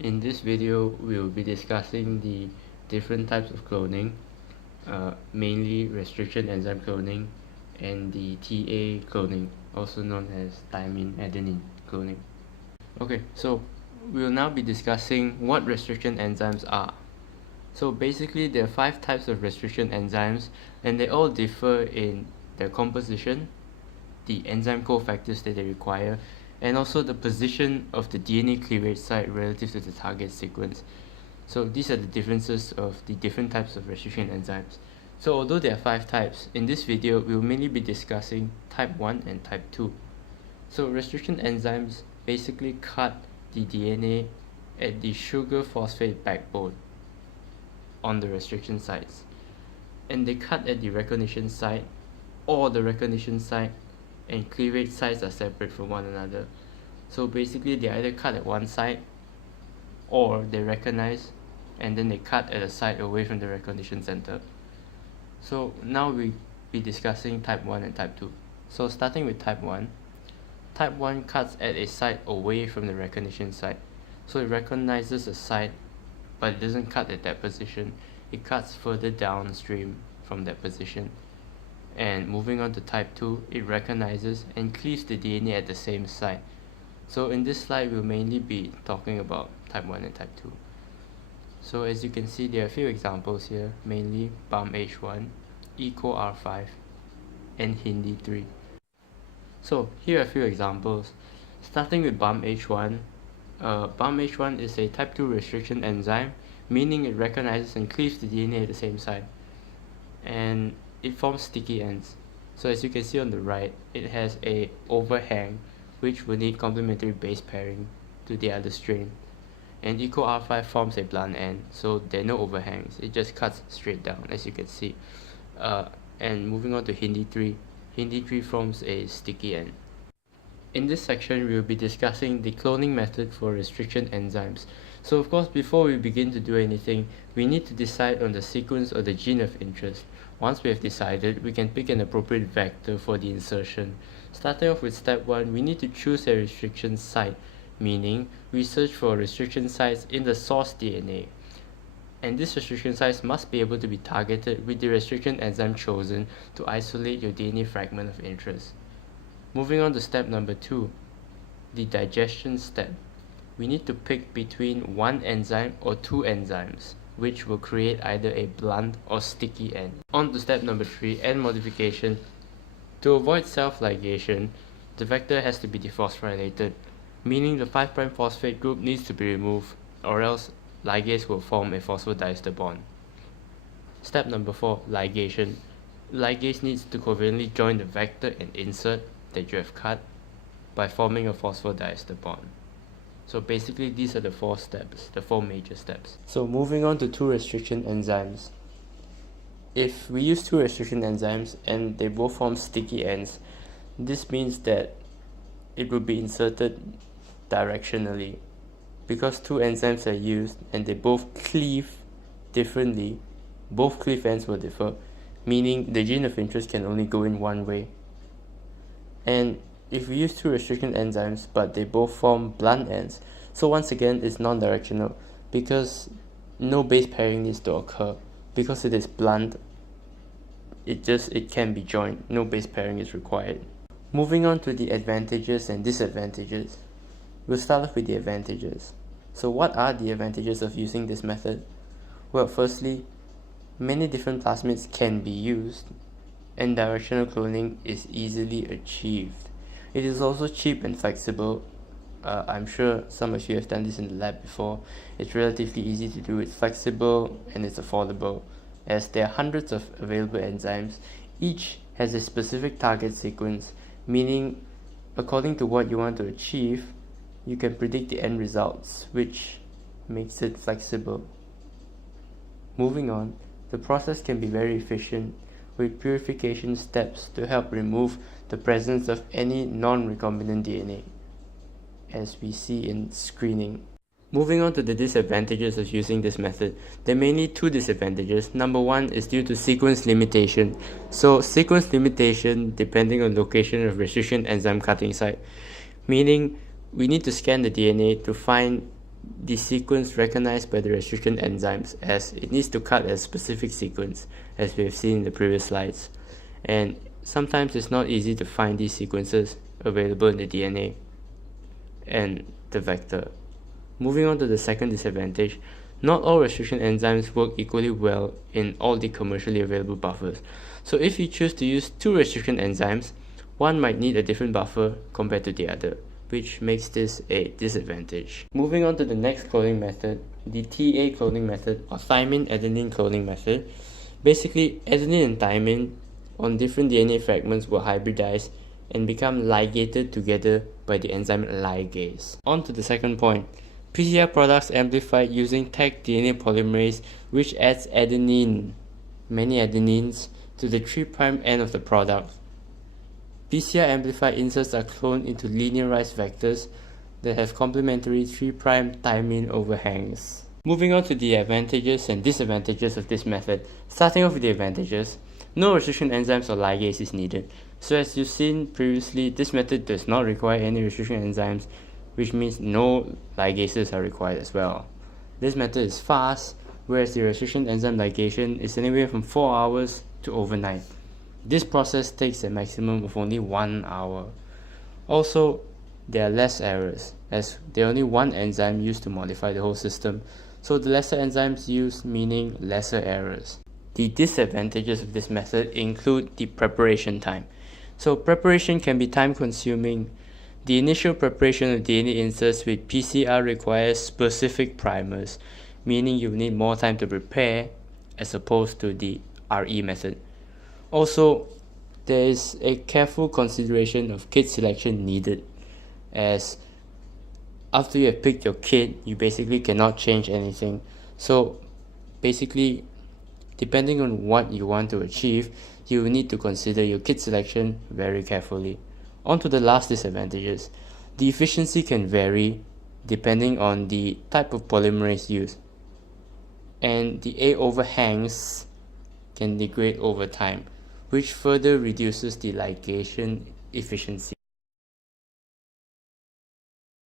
In this video, we will be discussing the different types of cloning, mainly restriction enzyme cloning and the TA cloning, also known as thymine adenine cloning. Okay, so we will now be discussing what restriction enzymes are. So basically, there are 5 types of restriction enzymes, and they all differ in their composition, the enzyme cofactors that they require, and also the position of the DNA cleavage site relative to the target sequence. So these are the differences of the different types of restriction enzymes. So although there are 5 types, in this video we will mainly be discussing type 1 and type 2. So restriction enzymes basically cut the DNA at the sugar phosphate backbone on the restriction sites, and they cut at the recognition site, or the recognition site and cleavage sites are separate from one another. So basically they either cut at one site, or they recognize and then they cut at a site away from the recognition center. So now we'll be discussing type 1 and type 2. So starting with type 1, type 1 cuts at a site away from the recognition site. So it recognizes a site, but it doesn't cut at that position. It cuts further downstream from that position. And moving on to type 2, it recognizes and cleaves the DNA at the same site. So in this slide, we'll mainly be talking about type 1 and type 2. So as you can see, there are a few examples here, mainly BAMH1, EcoR5, and Hindi3. So here are a few examples. Starting with BAMH1, BAMH1 is a type 2 restriction enzyme, meaning it recognizes and cleaves the DNA at the same site. And it forms sticky ends. So as you can see on the right, it has a overhang which will need complementary base pairing to the other strain. And EcoR5 forms a blunt end, so there are no overhangs, it just cuts straight down, as you can see. And moving on to Hindi3, Hindi3 forms a sticky end. In this section, we will be discussing the cloning method for restriction enzymes. So of course, before we begin to do anything, we need to decide on the sequence or the gene of interest. Once we have decided, we can pick an appropriate vector for the insertion. Starting off with step 1, we need to choose a restriction site, meaning we search for restriction sites in the source DNA. And these restriction sites must be able to be targeted with the restriction enzyme chosen to isolate your DNA fragment of interest. Moving on to step number 2, the digestion step. We need to pick between one enzyme or two enzymes, which will create either a blunt or sticky end. On to step number 3, end modification. To avoid self-ligation, the vector has to be dephosphorylated, meaning the 5' phosphate group needs to be removed, or else ligase will form a phosphodiester bond. Step number 4, ligation. Ligase needs to covalently join the vector and insert that you have cut by forming a phosphodiester bond. So basically these are the 4 steps, the 4 major steps. So moving on to 2 restriction enzymes. If we use 2 restriction enzymes and they both form sticky ends, this means that it will be inserted directionally. Because 2 enzymes are used and they both cleave differently, both cleave ends will differ, meaning the gene of interest can only go in one way. And if we use 2 restriction enzymes but they both form blunt ends, so once again it's non-directional because no base pairing needs to occur. Because it is blunt, it can be joined, no base pairing is required. Moving on to the advantages and disadvantages. We'll start off with the advantages. So what are the advantages of using this method? Well, firstly, many different plasmids can be used, and directional cloning is easily achieved. It is also cheap and flexible. I'm sure some of you have done this in the lab before. It's relatively easy to do, it's flexible, and it's affordable, as there are hundreds of available enzymes. Each has a specific target sequence, meaning according to what you want to achieve, you can predict the end results, which makes it flexible. Moving on, the process can be very efficient, with purification steps to help remove the presence of any non-recombinant DNA, as we see in screening. Moving on to the disadvantages of using this method, there are mainly 2 disadvantages. Number 1 is due to sequence limitation. So sequence limitation depending on location of restriction enzyme cutting site, meaning we need to scan the DNA to find the sequence recognized by the restriction enzymes, as it needs to cut a specific sequence, as we have seen in the previous slides. And sometimes it's not easy to find these sequences available in the DNA and the vector. Moving on to the second disadvantage, not all restriction enzymes work equally well in all the commercially available buffers. So if you choose to use two restriction enzymes, one might need a different buffer compared to the other, which makes this a disadvantage. Moving on to the next cloning method, the TA cloning method or thymine-adenine cloning method. Basically, adenine and thymine on different DNA fragments will hybridize and become ligated together by the enzyme ligase. On to the second point, PCR products amplified using Taq DNA polymerase, which adds adenine, many adenines, to the 3' end of the product. PCR amplified inserts are cloned into linearized vectors that have complementary 3' thymine overhangs. Moving on to the advantages and disadvantages of this method. Starting off with the advantages, no restriction enzymes or ligase is needed. So as you've seen previously, this method does not require any restriction enzymes, which means no ligases are required as well. This method is fast, whereas the restriction enzyme ligation is anywhere from 4 hours to overnight. This process takes a maximum of only 1 hour. Also, there are less errors, as there are only one enzyme used to modify the whole system, so the lesser enzymes used meaning lesser errors. The disadvantages of this method include the preparation time. So preparation can be time consuming. The initial preparation of DNA inserts with PCR requires specific primers, meaning you need more time to prepare as opposed to the RE method. Also, there is a careful consideration of kit selection needed, as after you have picked your kit, you basically cannot change anything. So basically, depending on what you want to achieve, you will need to consider your kit selection very carefully. On to the last disadvantages. The efficiency can vary depending on the type of polymerase used, and the A overhangs can degrade over time, which further reduces the ligation efficiency.